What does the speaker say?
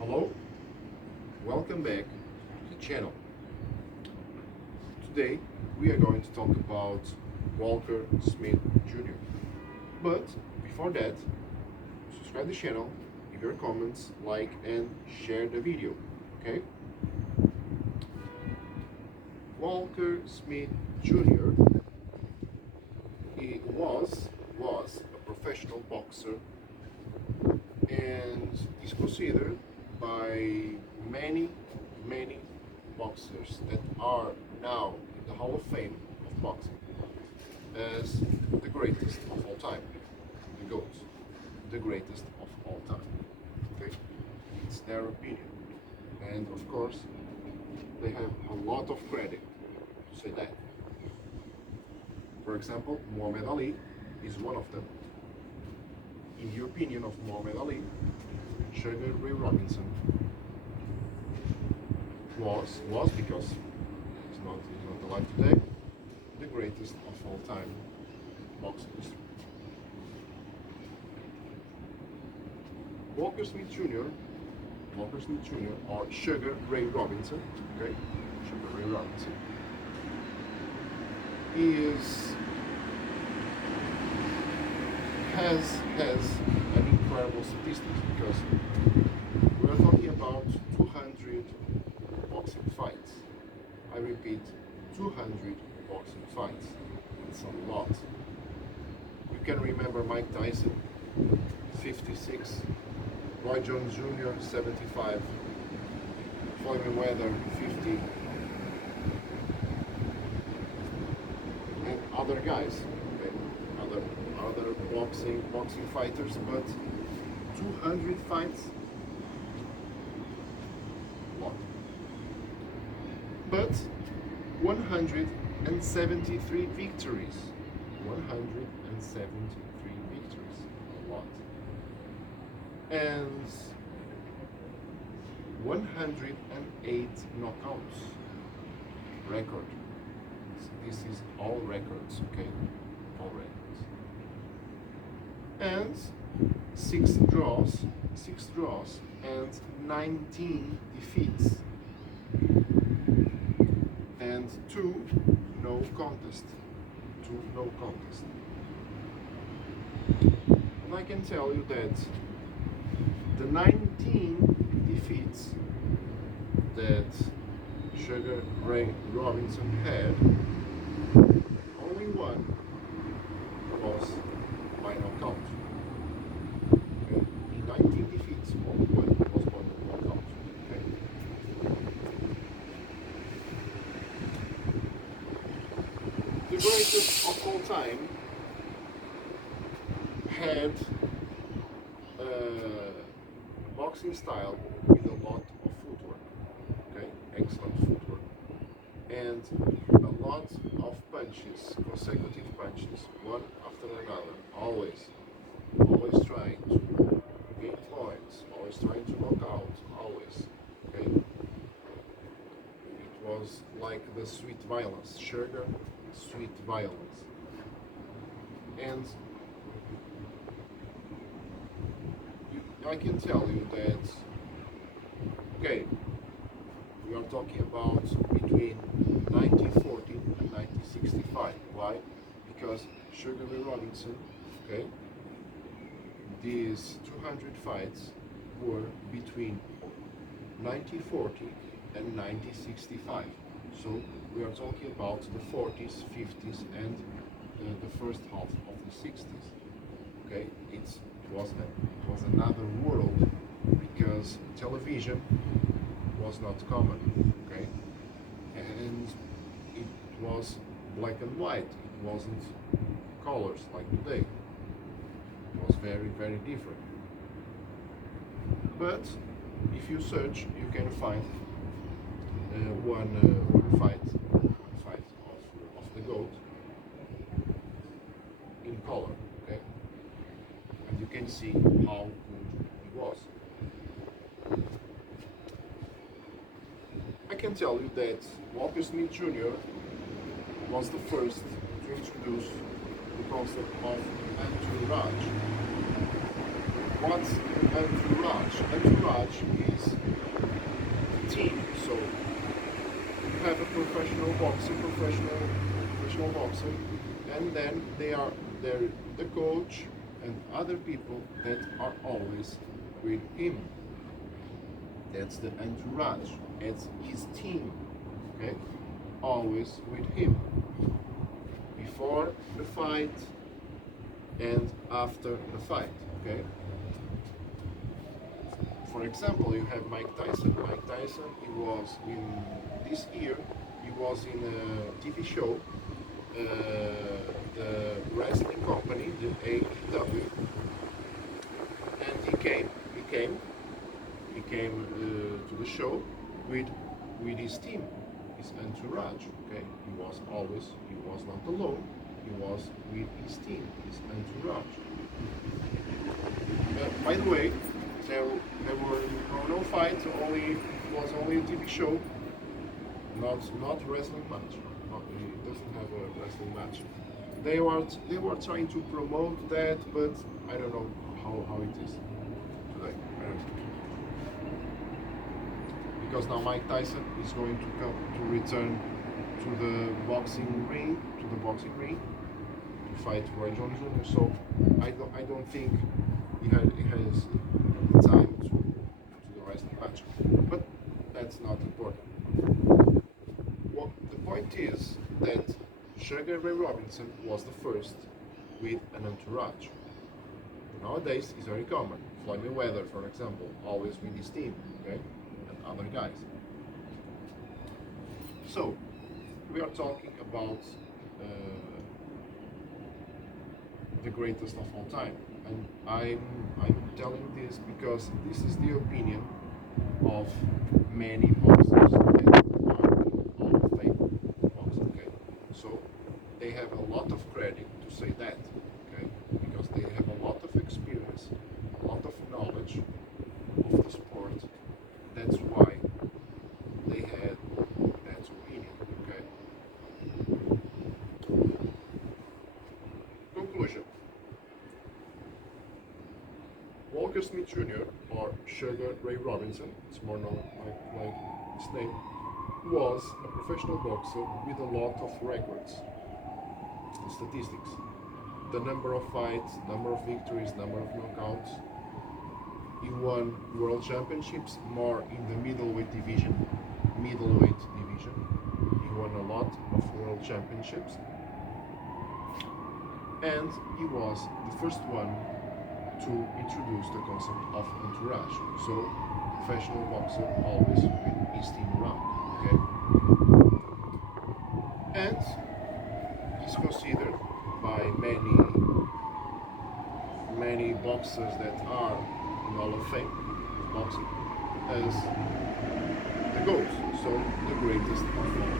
Hello, welcome back to the channel. Today we are going to talk about Walker Smith Jr. But before that, subscribe the channel, leave your comments, like and share the video, okay? Walker Smith Jr. He was a professional boxer and is considered by many boxers that are now in the Hall of Fame of boxing as the greatest of all time, the GOAT, the greatest of all time. Okay, it's their opinion, and of course, they have a lot of credit to say that. For example, Muhammad Ali is one of them. In the opinion of Muhammad Ali, Sugar Ray Robinson was because he's not alive today, the greatest of all time boxing history. Walker Smith Jr. Or Sugar Ray Robinson, okay, Sugar Ray Robinson has an incredible statistics because we're talking about 200 boxing fights. I repeat, 200 boxing fights. It's a lot. You can remember Mike Tyson, 56, Roy Jones Jr., 75, Floyd Mayweather, 50, and other guys, okay? other boxing fighters, but 200 fights, what? But 173 victories. 173 victories, a lot. And 108 knockouts. Record. This is all records, okay? All records. And six draws and 19 defeats. And two no contest. And I can tell you that the 19 defeats that Sugar Ray Robinson had, only one was by knockout. Okay? In 19 defeats, only one was by knockout. Okay? The greatest of all time had boxing style with a lot of footwork, okay, excellent footwork, and a lot of punches, consecutive punches, one after another, always trying to gain points, always trying to knock out, always, okay. It was like the sweet violence, Sugar, sweet violence, and I can tell you that, okay, we are talking about between 1940 and 1965. Why? Because Sugar Ray Robinson, okay, these 200 fights were between 1940 and 1965. So we are talking about the 40s, 50s, and the first half of the 60s. Okay, it was another world because television was not common, okay, and it was black and white. It wasn't colors like today. It was very different. But if you search, you can find one fight of the GOAT in color, okay, and you can see how good he was. I can tell you that Walker Smith Jr. was the first to introduce the concept of entourage. What's entourage? Entourage is professional boxer, and then they're the coach and other people that are always with him. That's the entourage. It's his team. Okay, always with him before the fight and after the fight. Okay. For example, you have Mike Tyson. Mike Tyson, he was in this year. He was in a TV show, the wrestling company, the AEW, and he came to the show with his team, his entourage. Okay, he was not alone. He was with his team, his entourage. By the way, there were no fights. It was only a TV show, not wrestling match. It doesn't have a wrestling match. They were trying to promote that, but I don't know how it is today. I don't know. Because now Mike Tyson is going to return to the boxing ring to fight Roy Jones Jr. So I don't think he has the time to the wrestling match. But that's not important. What the point is that Sugar Ray Robinson was the first with an entourage. Nowadays it's very common. Floyd Mayweather, for example, always with his team, okay, and other guys. So we are talking about the greatest of all time, and I'm telling this because this is the opinion of many boxers that are in Hall of Fame boxing. Okay, so they have a lot of credit to say that, okay, because they have a lot of experience, a lot of knowledge of the sport. That's why they had that opinion. Okay. Conclusion. Walker Smith Jr. or Sugar Ray Robinson, it's more known like his name, was a professional boxer with a lot of records and statistics. The number of fights, number of victories, number of knockouts. He won world championships more in the middleweight division. He won a lot of world championships. And he was the first one to introduce the concept of entourage. So, professional boxer always with his team around. Okay? And he's considered by many boxers that are in Hall of Fame boxing as the GOAT, so the greatest of all